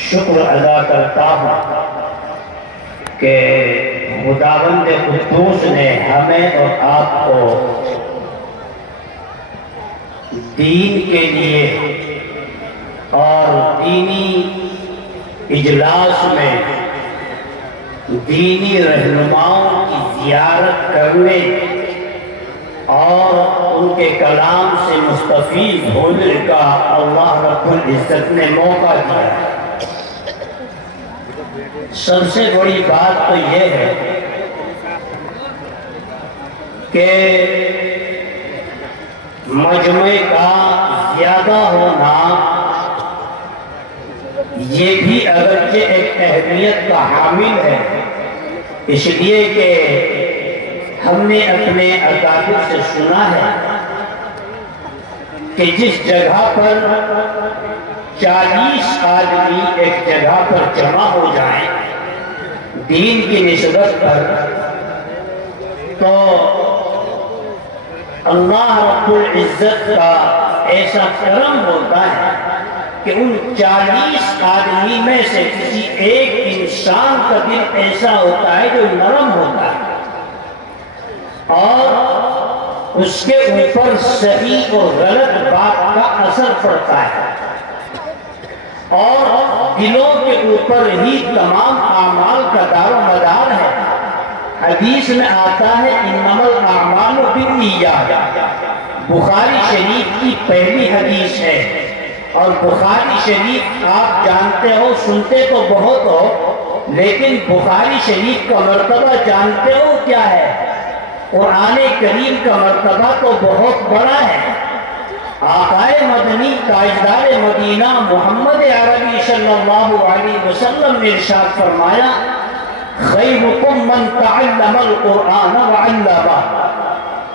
شکر ادا کرتا ہوں کہ خداوند قدوس نے ہمیں اور آپ کو دین کے لیے اور دینی اجلاس میں دینی رہنماؤں کی زیارت کرنے اور ان کے کلام سے مستفید ہونے کا اللہ رب العزت نے موقع دیا۔ سب سے بڑی بات تو یہ ہے کہ مجمع کا زیادہ ہونا یہ بھی اگرچہ ایک اہمیت کا حامل ہے، اس لیے کہ ہم نے اپنے اکابر سے سنا ہے کہ جس جگہ پر 40 آدمی ایک جگہ پر جمع ہو جائیں دین کی نسبت پر، تو اللہ رب العزت کا ایسا کرم ہوتا ہے کہ ان 40 آدمی میں سے کسی ایک انسان کا دل ایسا ہوتا ہے جو نرم ہوتا ہے اور اس کے اوپر صحیح اور غلط بات کا اثر پڑتا ہے اور دلوں کے اوپر ہی تمام اعمال کا دار و مدار ہے۔ حدیث میں آتا ہے انما الاعمال بالنیات، بخاری شریف کی پہلی حدیث ہے، اور بخاری شریف آپ جانتے ہو، سنتے تو بہت ہو، لیکن بخاری شریف کا مرتبہ جانتے ہو کیا ہے؟ قرآن کریم کا مرتبہ تو بہت بڑا ہے۔ آقائے مدنی تاجدار مدینہ محمد عربی صلی اللہ علیہ وسلم نے ارشاد فرمایا خیرکم من تعلم القرآن وعلمہ،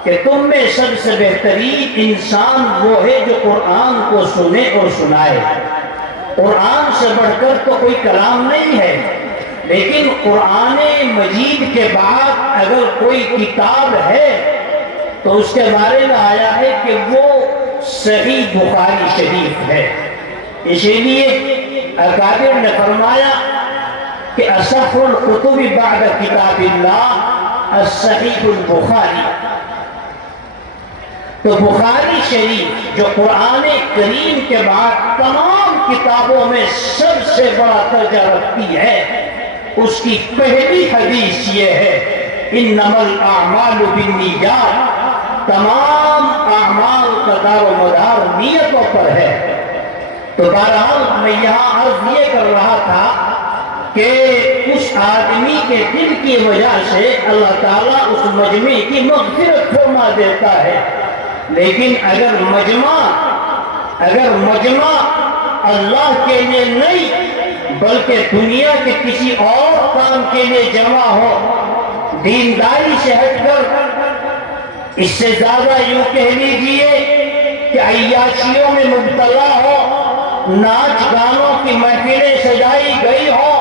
کہ تم میں سب سے بہترین انسان وہ ہے جو قرآن کو سنے اور سنائے۔ قرآن سے بڑھ کر تو کوئی کلام نہیں ہے، لیکن قرآن مجید کے بعد اگر کوئی کتاب ہے تو اس کے بارے میں آیا ہے کہ وہ صحیح بخاری شریف ہے۔ اسی لیے اکابر نے فرمایا کہ اصح الکتب بعد کتاب اللہ الصحیح البخاری، تو بخاری شریف جو قرآن کریم کے بعد تمام کتابوں میں سب سے بڑا درجہ رکھتی ہے، اس کی پہلی حدیث یہ ہے انما الاعمال بالنیات، تمام اعمال کا دار و مدار نیتوں پر ہے۔ تو بہرحال میں یہاں عرض یہ کر رہا تھا کہ اس آدمی کے دل کی وجہ سے اللہ تعالیٰ اس مجمع کی مغفرت فرما دیتا ہے، لیکن اگر مجمع اللہ کے لیے نہیں بلکہ دنیا کے کسی اور کام کے لیے جمع ہو، دینداری سے ہٹ کر، اس سے زیادہ یوں کہہ لیجئے کہ عیاشیوں میں مبتلا ہو، ناچ گانوں کی محفلیں سجائی گئی ہو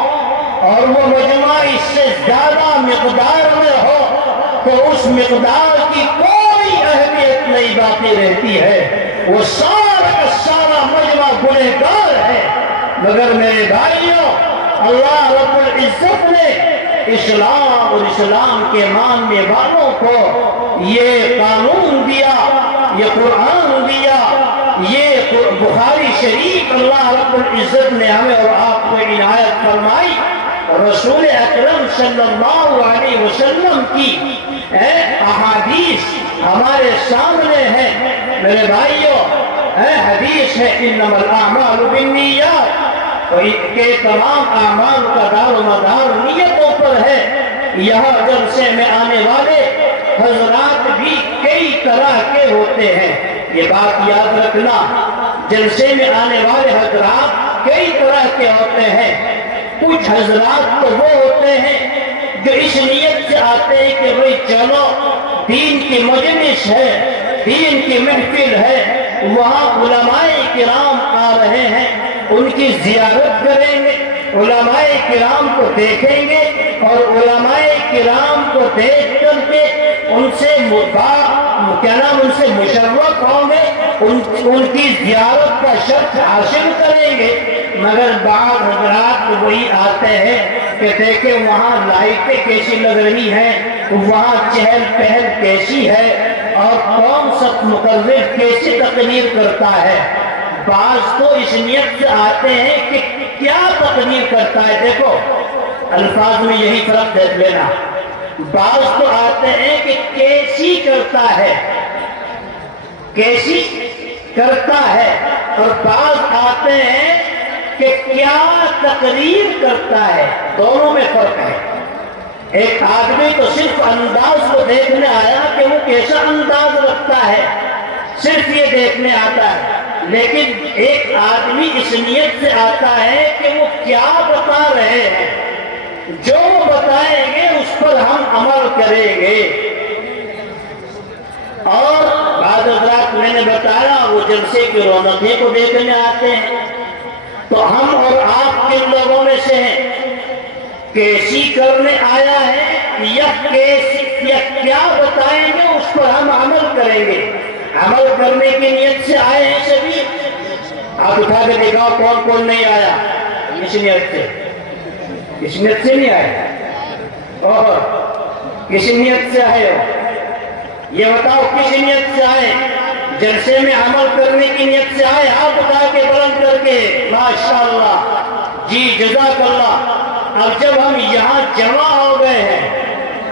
اور وہ مجمع اس سے زیادہ مقدار میں ہو، تو اس مقدار کی کوئی اہمیت نہیں باقی رہتی ہے، وہ سارا کا سارا مجمع گنہگار ہے۔ مگر میرے بھائیوں، اللہ رب العزت نے اسلام اور اسلام کے ماننے والوں کو یہ قانون دیا، یہ قرآن دیا، یہ بخاری شریف اللہ رب العزت نے ہمیں اور آپ کو عنایت فرمائی۔ رسول اکرم صلی اللہ علیہ وسلم کی احادیث ہمارے سامنے ہے میرے بھائیوں۔ حدیث ہے انما الاعمال بالنیات، اور ان کے تمام اعمال کا دار و مدار نیتوں پر ہے۔ یہاں جلسے میں آنے والے حضرات بھی کئی طرح کے ہوتے ہیں، یہ بات یاد رکھنا، جلسے میں آنے والے حضرات کئی طرح کے ہوتے ہیں۔ کچھ حضرات تو وہ ہوتے ہیں جو اس نیت سے آتے ہیں کہ بھئی چلو دین کی مجلس ہے، دین کی محفل ہے، وہاں علماء کرام آ رہے ہیں، ان کی زیارت کریں گے، علماء کرام کو دیکھیں گے اور علماء کرام کو دیکھ کر کے ان سے مشرف ہوں گے، ان کی زیارت کا شرف حاصل کریں گے۔ مگر بعض حضرات وہی آتے ہیں کہ دیکھیں وہاں لائٹیں کیسی لگ رہی ہیں، وہاں چہل پہل کیسی ہے، اور کون سا مقرر کیسی تقریر کرتا ہے۔ بعض تو اس نیت سے آتے ہیں کہ کیا تقریر کرتا ہے، دیکھو الفاظ میں یہی فرق دیکھ لینا۔ بعض تو آتے ہیں کہ کیسی کرتا ہے، کیسی کرتا ہے، اور بعض آتے ہیں کہ کیا تقریر کرتا ہے، دونوں میں فرق ہے۔ ایک آدمی تو صرف انداز کو دیکھنے آیا کہ وہ کیسا انداز رکھتا ہے، صرف یہ دیکھنے آتا ہے، لیکن ایک آدمی اس نیت سے آتا ہے کہ وہ کیا بتا رہے ہیں، جو وہ بتائیں گے اس پر ہم عمل کریں گے۔ اور بعض حضرات میں نے بتایا وہ جلسے کی رونقیں کو دیکھنے آتے ہیں، تو ہم اور آپ کن لوگوں میں سے ہیں؟ کیسی کرنے آیا ہے یا کیا بتائیں گے اس پر ہم عمل کریں گے؟ عمل کرنے کی نیت سے آئے ہیں سبھی؟ آپ اٹھا کے دکھاؤ کون کون نہیں آیا اس نیت سے؟ اس نیت سے نہیں آئے، اور کس نیت سے آئے ہو یہ بتاؤ؟ کس نیت سے آئے؟ جلسے میں عمل کرنے کی نیت سے آئے؟ آپ اٹھا کے بلند کر کے ماشاءاللہ، جی جزاک اللہ۔ اب جب ہم یہاں جمع ہو گئے ہیں،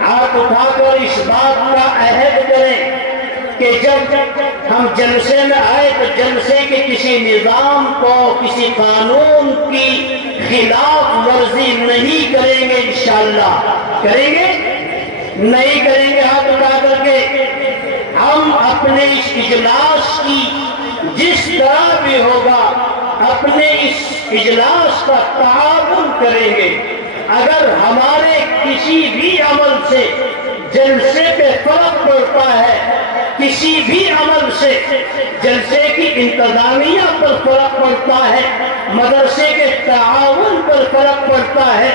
آپ اٹھا کر اس بات کا عہد کریں کہ جب ہم جلسے میں آئے تو جلسے کے کسی نظام کو، کسی قانون کی خلاف ورزی نہیں کریں گے انشاءاللہ۔ کریں گے؟ نہیں کریں گے۔ ہاتھ اٹھا کر کے ہم اپنے اس اجلاس کی جس طرح بھی ہوگا اپنے اس اجلاس کا تعاون کریں گے۔ اگر ہمارے کسی بھی عمل سے جلسے پہ فرق پڑتا ہے، کسی بھی عمل سے جلسے کی انتظامیہ پر فرق پڑتا ہے، مدرسے کے تعاون پر فرق پڑتا ہے،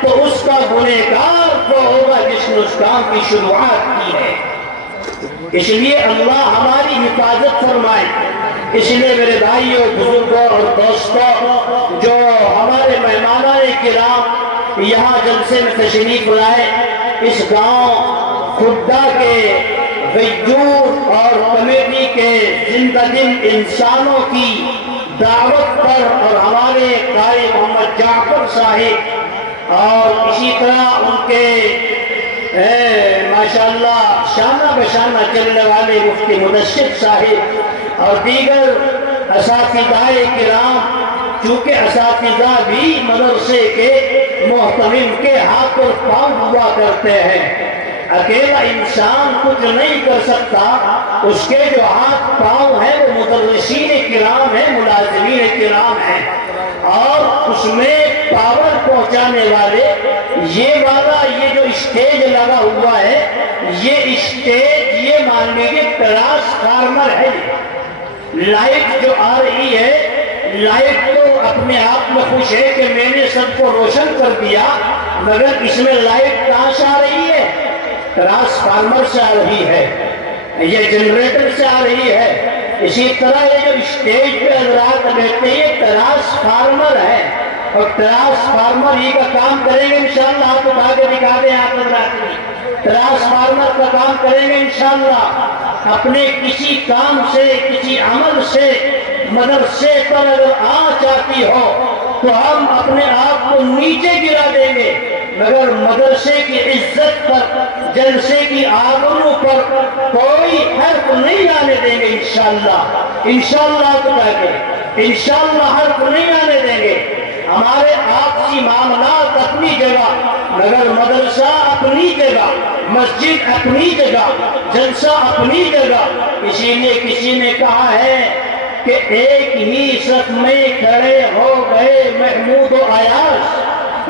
تو اس کا گنہگار وہ ہوگا جس نے اس کام کی شروعات کی ہے۔ اس لیے اللہ ہماری حفاظت فرمائے۔ اس لیے میرے بھائیوں، بزرگوں اور دوستوں، جو ہمارے مہمانان کرام یہاں جلسے میں تشریف لائے، اس گاؤں کھڈا کے غیور اور کمیٹی کے زندہ دل انسانوں کی دعوت پر، اور ہمارے قاری محمد جعفر صاحب اور اسی طرح ان کے ماشاءاللہ شانہ بشانہ چلنے والے مفتی مدثر صاحب اور دیگر اساتذہ کرام، چونکہ اساتذہ بھی مدرسے کے محتمم کے ہاتھ اور پاؤں ہوا کرتے ہیں۔ اکیلا انسان کچھ نہیں کر سکتا، اس کے جو ہاتھ پاؤں ہیں وہ مدرسین کرام ہیں، ملازمین کرام ہیں، اور اس میں پاور پہنچانے والے یہ جو اسٹیج لگا ہوا ہے، یہ اسٹیج یہ مان لیجیے ٹرانسفارمر ہے۔ لائٹ جو آ رہی ہے، لائٹ تو اپنے آپ میں خوش ہے کہ میں نے سب کو روشن کر دیا، مگر اس میں لائٹ کہاں سے آ رہی ہے؟ ٹرانسفارمر سے آ رہی ہے، یہ جنریٹر سے آ رہی ہے۔ اسی طرح یہ جو اسٹیج پہ حضرات بیٹھتے ہیں یہ ٹرانسفارمر ہے، اور ٹرانسفارمر ہی کا کام کریں گے انشاءاللہ۔ آپ اٹھا کے دکھا دیں آپ حضرات، ٹرانسفارمر کا کام کریں گے انشاءاللہ۔ اپنے کسی کام سے، کسی عمل سے مدرسے پر اگر آنچ آتی ہو تو ہم اپنے آپ کو نیچے گرا دیں گے، مگر مدرسے کی عزت پر، جلسے کی آبرو پر کوئی حرف نہیں آنے دیں گے انشاءاللہ۔ انشاءاللہ تو کہہ کے انشاءاللہ حرف نہیں آنے دیں گے۔ ہمارے آپسی معاملات اپنی جگہ، مگر مدرسہ اپنی جگہ، مسجد اپنی جگہ، جلسہ اپنی جگہ۔ اسی لیے کسی نے کہا ہے کہ ایک ہی صف میں کھڑے ہو گئے محمود و ایاز۔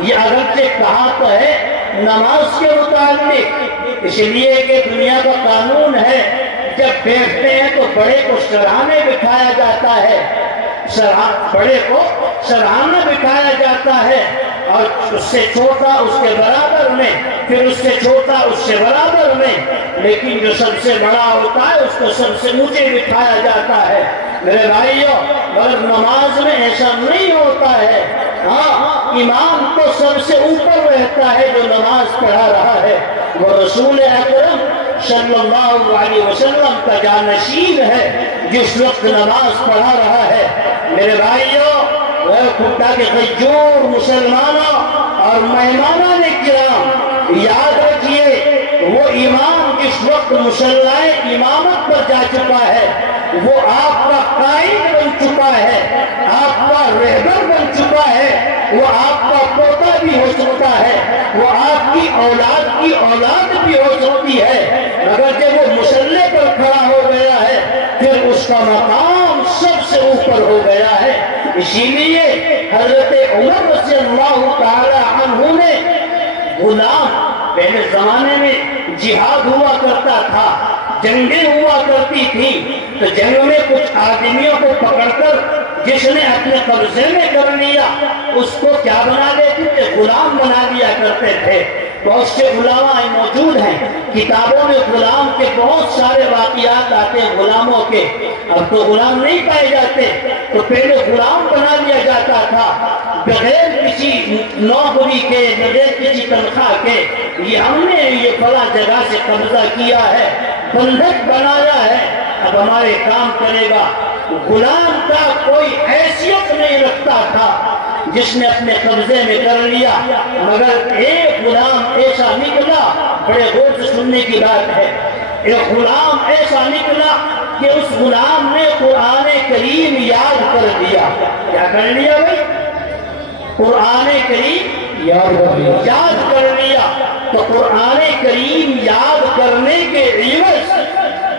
یہ اگرچہ کہا تو ہے نماز کے متعلق، اس لیے کہ دنیا کا قانون ہے جب بیٹھتے ہیں تو بڑے کو سرہانے بٹھایا جاتا ہے، بڑے کو سرہانے بٹھایا جاتا ہے، اور اس سے چھوٹا اس کے برابر میں، پھر اس سے چھوٹا اس سے برابر میں، لیکن جو سب سے بڑا ہوتا ہے اس کو سب سے اونچے بٹھایا جاتا ہے۔ میرے بھائیوں، مگر نماز میں ایسا نہیں ہوتا ہے۔ ہاں امام تو سب سے اوپر رہتا ہے جو نماز پڑھا رہا ہے، وہ رسول اکرم صلی اللہ علیہ وسلم کا جانشین ہے جس وقت نماز پڑھا رہا ہے۔ میرے بھائیوں، خدا کے غیور مسلمانوں اور مہمانان کرام، یاد رکھیے وہ امام جس وقت مصلی امامت پر جا چکا ہے وہ آپ کا قائد بن چکا ہے، آپ کا رہبر بن چکا ہے، وہ آپ کا پوتا بھی ہو سکتا ہے، وہ آپ کی اولاد بھی ہو سکتی ہے، مگر جب وہ مصلی پر کھڑا ہو گیا ہے پھر اس کا مقام سب سے اوپر ہو گیا ہے۔ اسی لیے حضرت عمر رضی اللہ تعالی عنہ نے غلام، پہلے زمانے میں جہاد ہوا کرتا تھا، جنگیں ہوا کرتی تھی، تو جنگ میں کچھ آدمیوں کو پکڑ کر جس نے اپنے قبضے میں کر لیا اس کو کیا بنا دیتے تھے؟ غلام بنا لیا کرتے تھے۔ بہت سے علماء موجود ہیں، کتابوں میں غلام کے بہت سارے واقعات آتے ہیں غلاموں کے۔ اب تو غلام نہیں پائے جاتے، تو پہلے غلام بنا لیا جاتا تھا بغیر کسی نوکری کے، بغیر کسی تنخواہ کے، یہ ہم نے یہ فلاں جگہ سے قبضہ کیا ہے، بندھک بنایا ہے، اب ہمارے کام کرے گا۔ غلام کا کوئی حیثیت نہیں رکھتا تھا جس نے اپنے قبضے میں کر لیا، مگر ایک غلام ایسا نکلا، بڑے غور سے سننے کی بات ہے، ایک غلام ایسا نکلا کہ اس غلام نے قرآن کریم یاد کر لیا۔ کیا کر لیا بھائی؟ قرآن کریم یاد کر لیا۔ تو قرآن کریم یاد کرنے کے عوض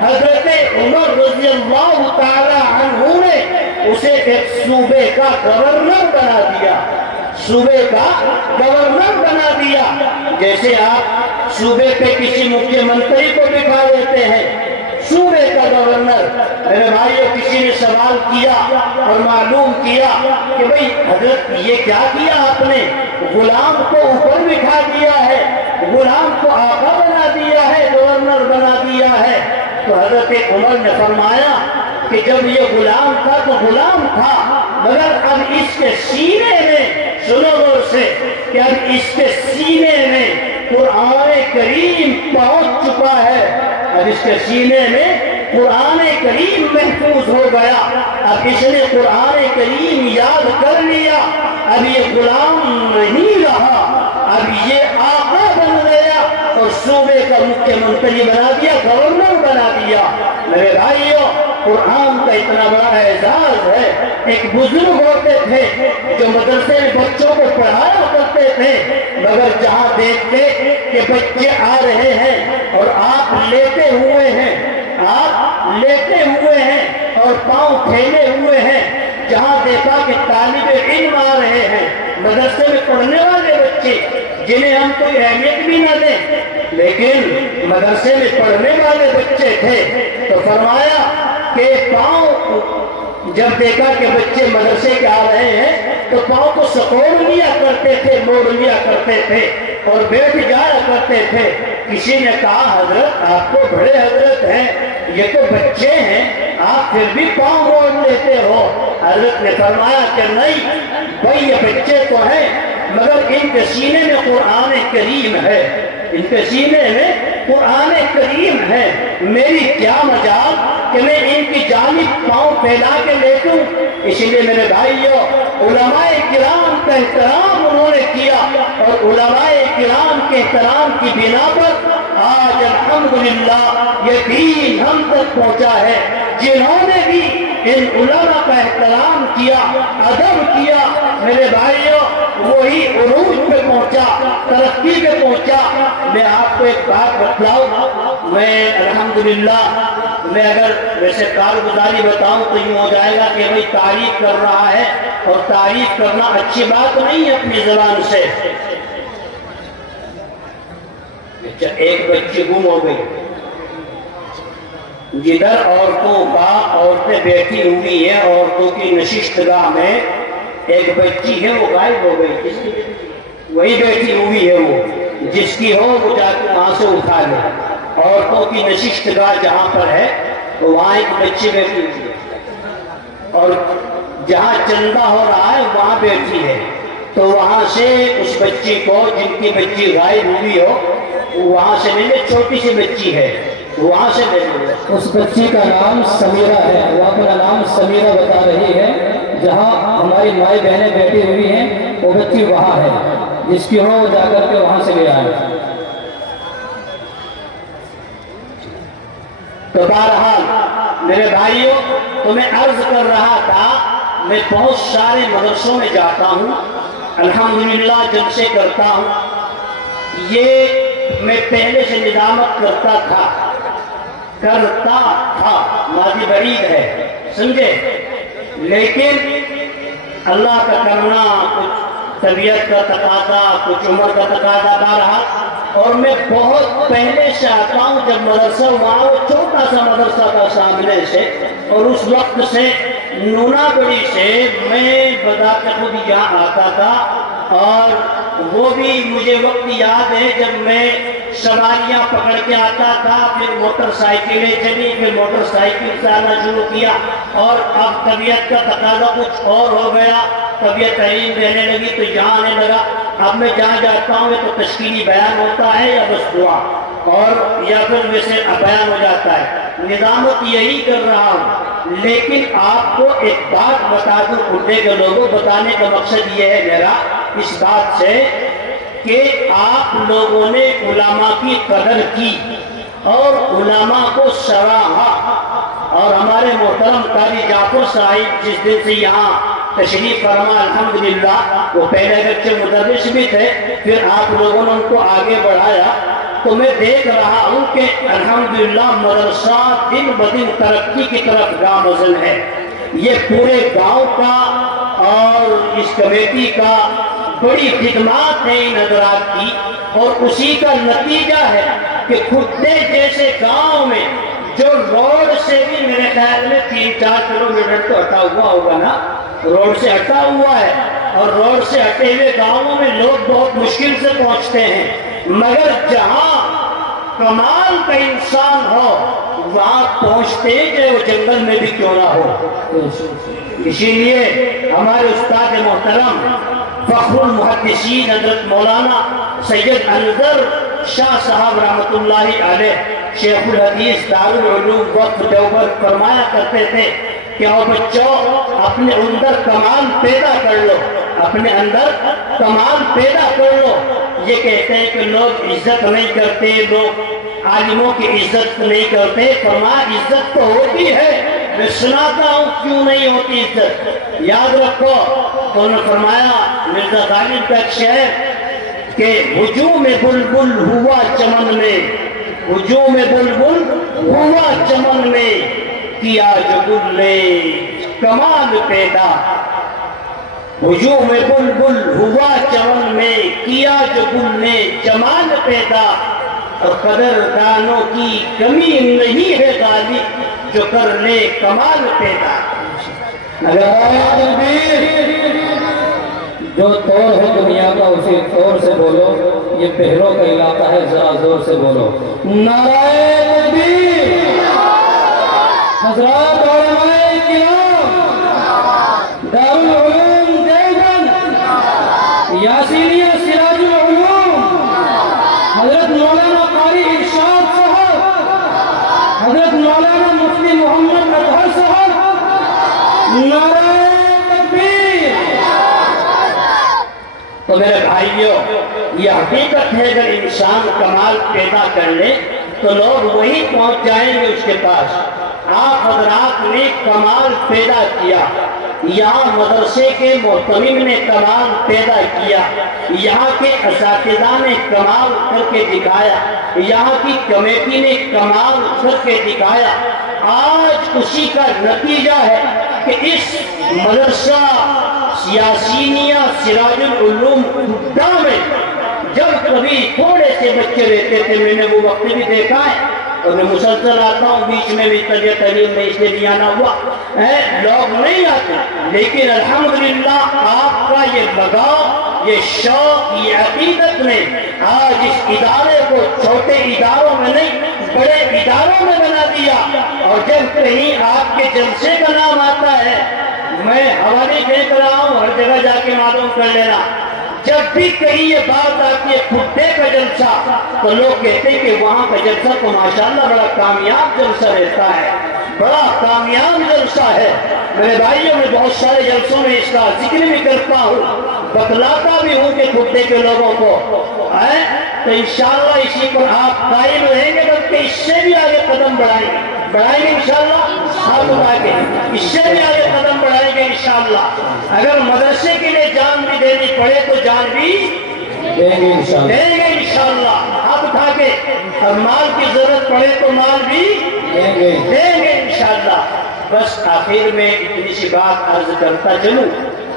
حضرت عمر رضی اللہ تعالی عنہ نے اسے ایک صوبے کا گورنر بنا دیا، صوبے کا گورنر بنا دیا۔ جیسے آپ صوبے پہ کسی مکھیہ منتری کو بٹھا دیتے ہیں، صوبے کا گورنر۔ میرے بھائیوں، کسی نے سوال کیا اور معلوم کیا کہ بھئی حضرت یہ کیا کیا آپ نے؟ غلام کو اوپر بٹھا دیا ہے، غلام کو آقا بنا دیا ہے، گورنر بنا دیا ہے۔ تو حضرت عمر نے فرمایا کہ جب یہ غلام تھا تو غلام تھا، مگر اب اس کے سینے میں، سنو غور سے، کہ اب اس کے سینے میں قرآن کریم پہنچ چکا ہے، اب اس کے سینے میں قرآن کریم محفوظ ہو گیا، اب اس نے قرآن کریم یاد کر لیا، اب یہ غلام نہیں رہا، اب یہ آقا بن گیا اور صوبے کا مکھیہ منتری بنا دیا، گورنر بنا دیا۔ میرے بھائیوں، قرآن کا اتنا بڑا اعزاز ہے۔ ایک بزرگ ہوتے تھے جو مدرسے میں بچوں کو پڑھایا کرتے تھے، مگر جہاں دیکھتے کہ بچے آ رہے ہیں اور آپ لیتے ہوئے ہیں اور پاؤں پھیلے ہوئے ہیں، جہاں دیکھا کہ طالب علم آ رہے ہیں، مدرسے میں پڑھنے والے بچے جنہیں ہم کوئی اہمیت بھی نہ دیں لیکن مدرسے میں پڑھنے والے بچے تھے، تو فرمایا کہ پاؤں، جب دیکھا کہ بچے مدرسے کے آ رہے ہیں تو پاؤں کو سکوڑ لیا کرتے تھے، موڑ لیا کرتے تھے اور بیٹھ جایا کرتے تھے۔ کسی نے کہا حضرت آپ کو بڑے حضرت ہیں، یہ تو بچے ہیں، آپ پھر بھی پاؤں موڑ لیتے ہو۔ حضرت نے فرمایا کہ نہیں بھائی، یہ بچے تو ہیں مگر ان کے سینے میں قرآن کریم ہے، ان کے سینے میں قرآن کریم ہے، میری کیا مجال کہ میں ان کی جانب پاؤں پھیلا کے لیٹوں۔ اسی لیے میرے بھائیوں، علماء کرام کا احترام انہوں نے کیا اور علماء کرام کے احترام کی بنا پر آج الحمدللہ یہ دین ہم تک پہنچا ہے۔ جنہوں نے بھی ان علماء کا احترام کیا، ادب کیا، میرے بھائیوں وہی عروج پہ پہنچا، ترقی پہ پہنچا۔ میں آپ کو ایک بات بتلاؤں، میں الحمدللہ میں اگر ویسے کارگزاری بتاؤں تو یوں ہو جائے گا کہ بھئی تعریف کر رہا ہے، اور تعریف کرنا اچھی بات نہیں ہے اپنی زبان سے۔ ایک بچی گم ہو گئی، جدھر عورتیں بیٹھی ہوئی ہیں، عورتوں کی نشست گاہ میں ایک بچی ہے وہ غائب ہو گئی، جس کی وہی بیٹھی ہوئی ہے، وہ جس کی ہو وہ جا کے وہاں سے اٹھا لے۔ عورتوں کی نشست گاہ جہاں پر ہے تو وہاں ایک بچی بیٹھی ہوئی ہے، اور جہاں چندہ ہو رہا ہے وہاں بیٹھی ہے، تو وہاں سے اس بچی کو، جن کی بچی غائب ہوئی ہو، وہاں سے لے لے، چھوٹی سی بچی ہے، وہاں سے لے لے۔ اس بچی کا نام سمیرہ ہے، وہ اپنا نام سمیرہ بتا رہی ہے۔ جہاں ہماری مائی بہنیں بیٹھی ہوئی ہیں وہ بچی وہاں ہے، جس کی ہو وہ جا کر کے وہاں سے لے آئے۔ تو بہرحال میرے بھائیوں، تو میں عرض کر رہا تھا، میں بہت سارے مدرسوں میں جاتا ہوں، الحمدللہ جلسے کرتا ہوں۔ یہ میں پہلے سے ندامت کرتا تھا، ماضی بعید ہے، سمجھے، لیکن اللہ کا کرنا، کچھ طبیعت کا تقاضا، کچھ عمر کا تقاضا بہرحال، اور میں بہت پہلے سے آتا ہوں۔ جب مدرسہ وہاں وہ چھوٹا سا مدرسہ تھا سامنے سے، اور اس وقت سے نونا بڑی سے میں بذات خود یہاں آتا تھا، اور وہ بھی مجھے وقت یاد ہے جب میں سواریاں پکڑ کے آتا تھا، پھر موٹر سائیکلیں چلی، پھر موٹر سائیکل سے آنا شروع کیا، اور اب طبیعت کا تقاضا کچھ اور ہو گیا، طبیعت تعلیم دینے لگی تو یہاں آنے لگا۔ اب میں جہاں جاتا ہوں تو تشکیلی بیان ہوتا ہے یا بس دعا، اور یا پھر ویسے بیان ہو جاتا ہے۔ نظامت یہی کر رہا ہوں، لیکن آپ کو ایک بات بتا دوں، اردے کے لوگوں، بتانے کا مقصد یہ ہے میرا اس بات سے کہ آپ لوگوں نے علماء کی قدر کی اور علماء کو سراہا، اور ہمارے محترم قاری جعفر صاحب جس دن سے یہاں تشریف فرما الحمدللہ، وہ پہلے اگرچہ مدرس بھی تھے، پھر آپ لوگوں نے ان کو آگے بڑھایا، تو میں دیکھ رہا ہوں کہ الحمدللہ مدرسہ دن بدن ترقی کی طرف گامزن ہے۔ یہ پورے گاؤں کا اور اس کمیٹی کا بڑی خدمات ہیں ان حضرات کی، اور اسی کا نتیجہ ہے کہ کھٹے جیسے گاؤں میں جو روڈ سے بھی میرے خیال میں 3-4 کلومیٹر تو ہٹا ہوا ہوگا نا، روڈ سے ہٹا ہوا ہے، اور روڈ سے ہٹے ہوئے گاؤں میں لوگ بہت مشکل سے پہنچتے ہیں، مگر جہاں کمال کا انسان ہو وہاں پہنچتے ہیں، چاہے وہ جنگل میں بھی کیوں نہ ہو۔ اسی لیے ہمارے استاد محترم فخر المحدثین حضرت مولانا سید انور شاہ صاحب رحمۃ اللہ علیہ، شیخ الحدیث دارالعلوم وقف دیوبند، فرمایا کرتے تھے کہ او بچوں، اپنے اندر کمال پیدا کر لو، اپنے اندر کمال پیدا کر لو۔ یہ کہتے ہیں کہ لوگ عزت نہیں کرتے، لوگ عالموں کی عزت نہیں کرتے، فرمایا عزت تو ہوتی ہے، میں سناتا ہوں کیوں نہیں ہوتی عزت، یاد رکھو۔ تو انہوں نے فرمایا، مرزا غالب کا ایک شعر کہ ہجوم بلبل ہوا چمن میں، ہجوم بلبل ہوا چمن میں، کیا جو گل نے کمال پیدا، ہجوم بلبل ہوا چمن میں، کیا جو گل نے جمال پیدا، اور قدردانوں کی کمی نہیں ہے غالب جو کر لے کمال پیدا۔ جو طور ہے دنیا کا اسی طور سے بولو، یہ بہروں کا علاقہ ہے، ذرا زور سے بولو نعرہ تکبیر۔ حضرات علماء کرام، دارالعلوم دیوبند، یاسینیہ سراج العلوم، حضرت مولانا قاری ارشاد صاحب، حضرت مولانا مفتی محمد اطہر صاحب، نعرہ تکبیر۔ تو میرے بھائیوں، یہ حقیقت ہے، اگر انسان کمال پیدا کر لے تو لوگ وہی پہنچ جائیں گے اس کے پاس۔ آپ حضرات نے کمال پیدا کیا، یہاں مدرسے کے محتمم نے کمال پیدا کیا، یہاں کے اساتذہ نے کمال کر کے دکھایا، یہاں کی کمیٹی نے کمال کر کے دکھایا۔ آج اسی کا نتیجہ ہے کہ اس مدرسہ یاسینیہ سراج العلوم خدا میں جب کبھی تھوڑے سے بچے رہتے تھے، میں نے وہ وقت بھی دیکھا ہے، اور میں مسلسل آتا ہوں، بیچ میں بھی طبیعت تعلیم میں اس لیے نہیں آنا ہوا ہے، لوگ نہیں آتے، لیکن الحمدللہ آپ کا یہ لگاؤ، یہ شوق، یہ عقیدت نے آج اس ادارے کو چھوٹے اداروں میں نہیں بڑے اداروں میں بنا دیا، اور جب کہیں آپ کے جلسے کا نام آتا ہے میں حوالے پھینک رہا ہوں، ہر جگہ جا کے معلوم کر لینا۔ جب بھی کہیں یہ بات آتی ہے کھٹے کا جلسہ تو لوگ کہتے ہیں کہ وہاں کا جلسہ تو ماشاءاللہ بڑا کامیاب جلسہ رہتا ہے، بڑا کامیاب جلسہ ہے۔ میرے بھائیوں میں بہت سارے جلسوں میں اس کا ذکر بھی کرتا ہوں، بتلاتا بھی ہوں کہ کھٹے کے لوگوں کو تو انشاءاللہ اسی پر آپ قائم رہیں گے، بلکہ اس سے بھی آگے قدم بڑھائیں گے انشاءاللہ، ہاتھ اٹھا کے اس سے بھی آگے قدم بڑھائیں گے انشاءاللہ۔ اگر مدرسے کے لیے جان بھی دینی پڑے تو جان بھی دیں گے انشاءاللہ، ہاتھ اٹھا کے، اور مال کی ضرورت پڑے تو مال بھی دیں گے انشاءاللہ۔ بس آخر میں اتنی سی بات عرض کرتا چلوں،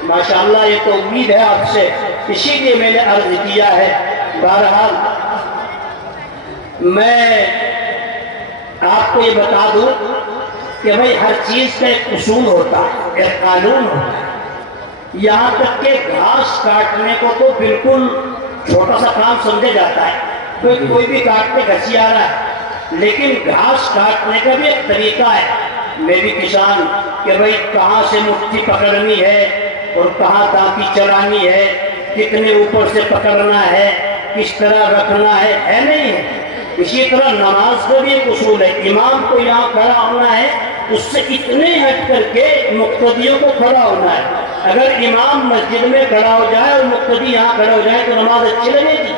ماشاءاللہ یہ تو امید ہے آپ سے، اسی لیے میں نے عرض کیا ہے۔ بہرحال میں آپ کو یہ بتا دوں کہ بھئی ہر چیز کا ایک اصول ہوتا ہے، ایک قانون ہوتا ہے، یہاں تک کہ گھاس کاٹنے کو تو بالکل چھوٹا سا کام سمجھا جاتا ہے، کوئی بھی کاٹ کے گھسی آ رہا ہے، لیکن گھاس کاٹنے کا بھی ایک طریقہ ہے۔ میں بھی کسان کہ بھئی کہاں سے مٹھی پکڑنی ہے اور کہاں تاکی چلانی ہے، کتنے اوپر سے پکڑنا ہے، کس طرح رکھنا ہے نہیں ہے۔ اسی طرح نماز کا بھی ایک اصول ہے، امام کو یہاں کھڑا ہونا ہے، اس سے اتنے ہٹ کر کے مقتدیوں کو کھڑا ہونا ہے۔ اگر امام مسجد میں کھڑا ہو جائے اور مقتدی یہاں کھڑا ہو جائے تو نماز اچھی لگے گی،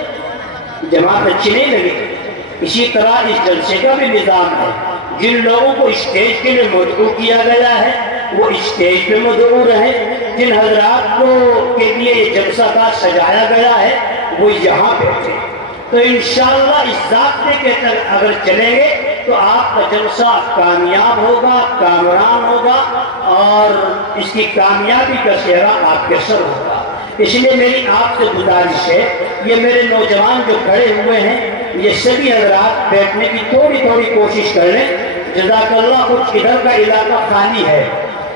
جماعت اچھی نہیں لگے گی۔ اسی طرح اس جلسے کا بھی نظام ہے، جن لوگوں کو اسٹیج کے لیے مدعو کیا گیا ہے وہ اسٹیج پہ مدعو رہے، جن حضرات کو کے لیے یہ جلسہ کا سجایا گیا ہے وہ یہاں بیٹھے۔ تو انشاءاللہ اس ضابطے کے تحت اگر چلیں گے تو آپ کا جلسہ کامیاب ہوگا، کامران ہوگا، اور اس کی کامیابی کا سہرا آپ کے سر ہوگا۔ اس لیے میری آپ سے گزارش ہے، یہ میرے نوجوان جو کھڑے ہوئے ہیں یہ سبھی حضرات بیٹھنے کی تھوڑی کوشش کر لیں۔ جزاک اللہ، کچھ ادھر کا علاقہ خالی ہے،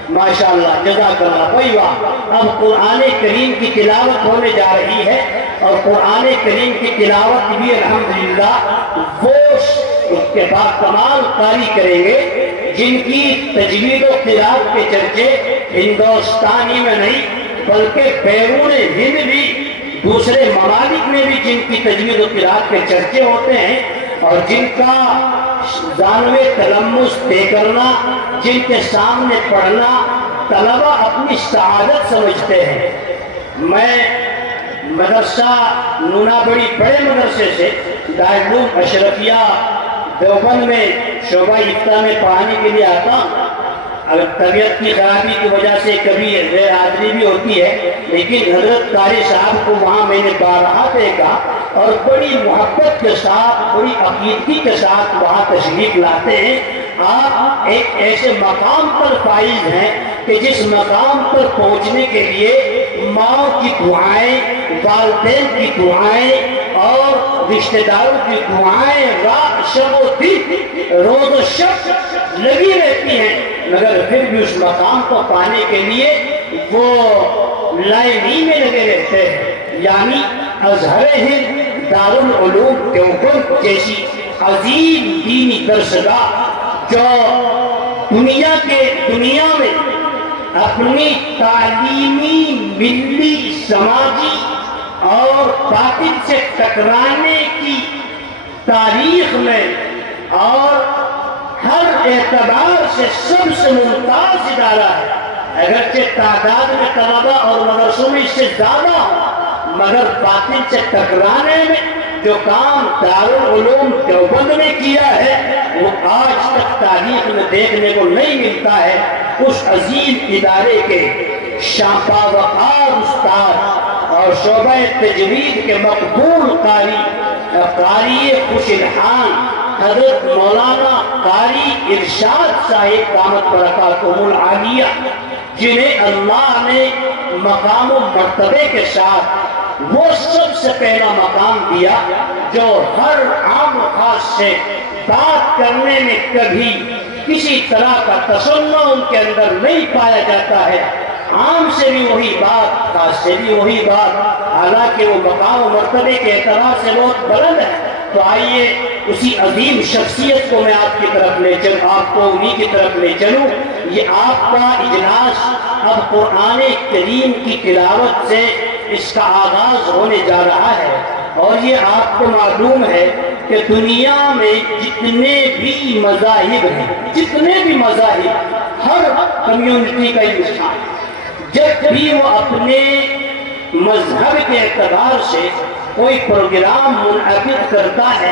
ماشاءاللہ، جزاک اللہ۔ بھائی واہ، اب قرآن کریم کی تلاوت ہونے جا رہی ہے، اور قرآن کریم کی تلاوت بھی الحمدللہ وہ اس کے بعد کمال قاری کریں گے جن کی تجوید و قراءت کے چرچے ہندوستانی میں نہیں بلکہ بیرون ہند بھی، دوسرے ممالک میں بھی جن کی تجوید و قراءت کے چرچے ہوتے ہیں، اور جن کا زانوے تلمس طے کرنا، جن کے سامنے پڑھنا طلبہ اپنی سعادت سمجھتے ہیں۔ میں مدرسہ نونا بڑی بڑے مدرسے سے دارالعلوم اشرفیہ دیوبند میں شعبہ افتاء میں پڑھانے کے لیے آتا ہوں۔ اگر طبیعت کی خرابی کی وجہ سے کبھی غیر حاضری بھی ہوتی ہے، لیکن حضرت قاری صاحب کو وہاں میں نے بارہا دیکھا، اور بڑی محبت کے ساتھ، بڑی عقیدگی کے ساتھ وہاں تشریف لاتے ہیں۔ آپ ایک ایسے مقام پر فائز ہیں کہ جس مقام پر پہنچنے کے لیے ماں کی دعائیں، والدین کی دعائیں اور رشتہ داروں کی دعائیں رات شب و دن، روز و شب لگی رہتی ہیں، مگر پھر بھی اس مقام کو پانے کے لیے وہ لائن میں لگے رہتے ہیں۔ یعنی ازہر ہند دارالعلوم دیوبند جیسی عظیم دینی درسگاہ جو دنیا میں اپنی تعلیمی، ملی، سماجی اور باطل سے ٹکرانے کی تاریخ میں اور ہر اعتبار سے سب سے ممتاز ادارہ ہے، اگرچہ تعداد میں طلبہ اور مدرسوں میں اس سے زیادہ ہو، مگر باطل سے ٹکرانے میں جو کام دارالعلوم دیوبند نے کیا ہے وہ آج تک تاریخ میں دیکھنے کو نہیں ملتا ہے۔ اس عظیم ادارے کے شاپا وقار استاد اور شعبہ تجوید کے مقبول قاری خوش الحان حضرت مولانا قاری ارشاد صاحب دامت برکاتہم العالیہ، جنہیں اللہ نے مقام و مرتبے کے ساتھ وہ سب سے پہلا مقام دیا جو ہر عام و خاص سے بات کرنے میں کبھی کسی طرح کا تسنع ان کے اندر نہیں پایا جاتا ہے۔ عام سے بھی وہی بات، خاص سے بھی وہی بات، حالانکہ وہ مقام و مرتبے کے اعتبار سے بہت بلند ہے۔ تو آئیے اسی عظیم شخصیت کو میں آپ کی طرف لے چلوں، آپ کو انہی کی طرف لے چلوں۔ یہ آپ کا اجلاس اب قرآن کریم کی تلاوت سے اس کا آغاز ہونے جا رہا ہے، اور یہ آپ کو معلوم ہے کہ دنیا میں جتنے بھی مذاہب ہیں، جتنے بھی مذاہب، ہر کمیونٹی کا انسان جب بھی وہ اپنے مذہب کے اعتبار سے کوئی پروگرام منعقد کرتا ہے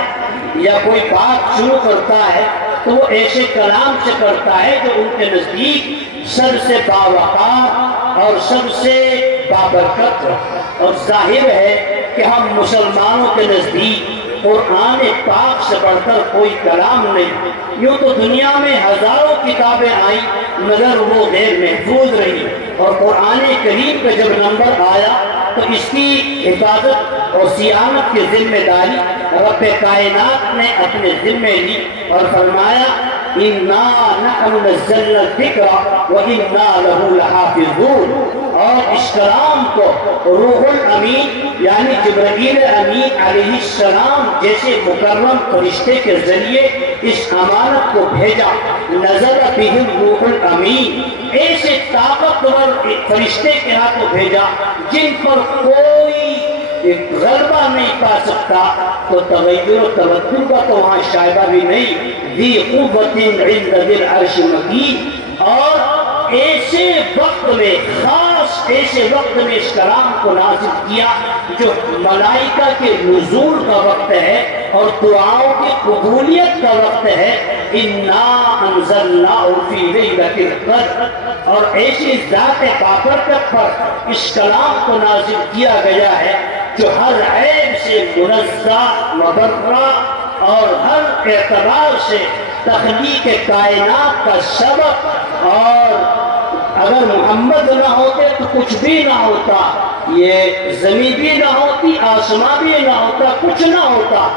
یا کوئی بات شروع کرتا ہے تو وہ ایسے کلام سے کرتا ہے جو ان کے نزدیک سب سے باوقار اور سب سے بابرکت ہو۔ اور ظاہر ہے کہ ہم مسلمانوں کے نزدیک قرآن پاک سے بڑھ کر کوئی کلام نہیں۔ یوں تو دنیا میں ہزاروں کتابیں آئیں مگر وہ غیر محفوظ رہی، اور قرآن کریم کا جب نمبر آیا تو اس کی حفاظت اور صیانت کی ذمہ داری رب کائنات نے اپنے ذمہ لی اور فرمایا اِنَّا نَحْنُ نَزَّلْنَا الذِّكْرَ وَإِنَّا لَهُ لَحَافِظُونَ۔ اور اس کلام کو روح الامین یعنی جبرائیل امین علیہ السلام جیسے مکرم فرشتے کے ذریعے اس امانت کو بھیجا۔ نزل بہم روح الامین، ایسے طاقتور فرشتے کے ہاتھوں بھیجا جن پر کوئی غلبہ نہیں پا سکتا، تو تغیر و تبدل کا تو وہاں شائبہ بھی نہیں۔ ذی قوت عند ذی العرش مکین، اور ایسے وقت میں، خاص ایسے وقت میں اس کلام کو نازل کیا جو ملائکہ کے نزول کا وقت ہے اور دعاؤں کی قبولیت کا وقت ہے۔ اِنَّا أَنزَلْنَاهُ فِي لَيْلَةِ الْقَدْرِ، اور ایسی ذات بابرکت پر اس کلام کو نازل کیا گیا ہے جو ہر عیب سے منزہ مبرہ اور ہر اعتبار سے تخلیق کائنات کا سبب، اور اگر محمد نہ ہوتے تو کچھ بھی نہ ہوتا، یہ زمین بھی نہ ہوتی، آسمان بھی نہ ہوتا، کچھ نہ ہوتا۔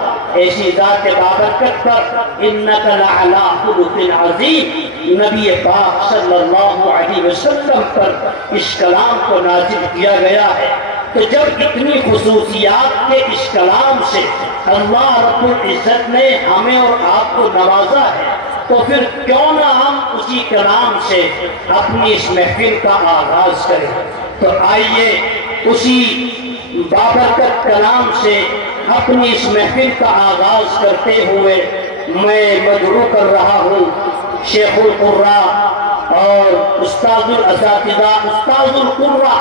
ایسی ذات بابرکت پر اِنَّكَ لَعَلَىٰ خُلُقٍ عَظِيمٍ، نبی پاک صلی اللہ علیہ وسلم پر اس کلام کو نازل کیا گیا ہے۔ تو جب اتنی خصوصیات کے اس کلام سے اللہ رب العزت نے ہمیں اور آپ کو نوازا ہے، تو پھر کیوں نہ ہم اسی کلام سے اپنی اس محفل کا آغاز کریں۔ تو آئیے اسی بابرکت کلام سے اپنی اس محفل کا آغاز کرتے ہوئے میں مدعو کر رہا ہوں شیخ القراء اور استاد الاساتذہ، استاد القراء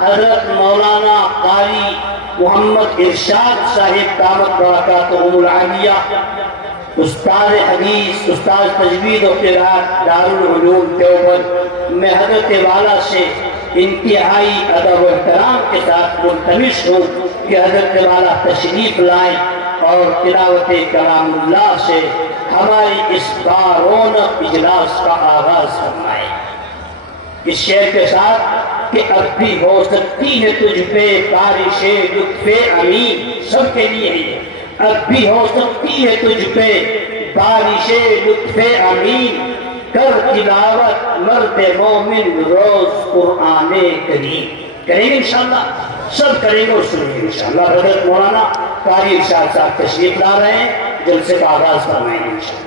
حضرت مولانا قاری محمد ارشاد صاحب دامت برکاتہم العالیہ، استاد حدیث، استاد تجوید و قراءت دارالعلوم دیوبند۔ میں حضرت والا سے انتہائی ادب و احترام کے ساتھ ملتمس ہوں کہ حضرت والا تشریف لائیں اور تلاوت کلام اللہ سے ہماری اس بارونق اجلاس کا آغاز فرمائیں۔ اس شعر کے ساتھ کہ اب بھی ہو سکتی ہے تجھ پہ بارش لطف امین، سب کے لیے یہ اب بھی ہو سکتی ہے تجھ پہ بارش لطف امین، کر تلاوت مرد مومن روز قرآن کریم۔ کریں گے انشاءاللہ، سب کریں گے اور سنیں گے انشاءاللہ۔ حضرت مولانا قاری ارشاد صاحب تشریف لا رہے ہیں، جلسے کا آغاز فرمائیں گے انشاءاللہ۔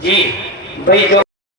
جی بھائی جو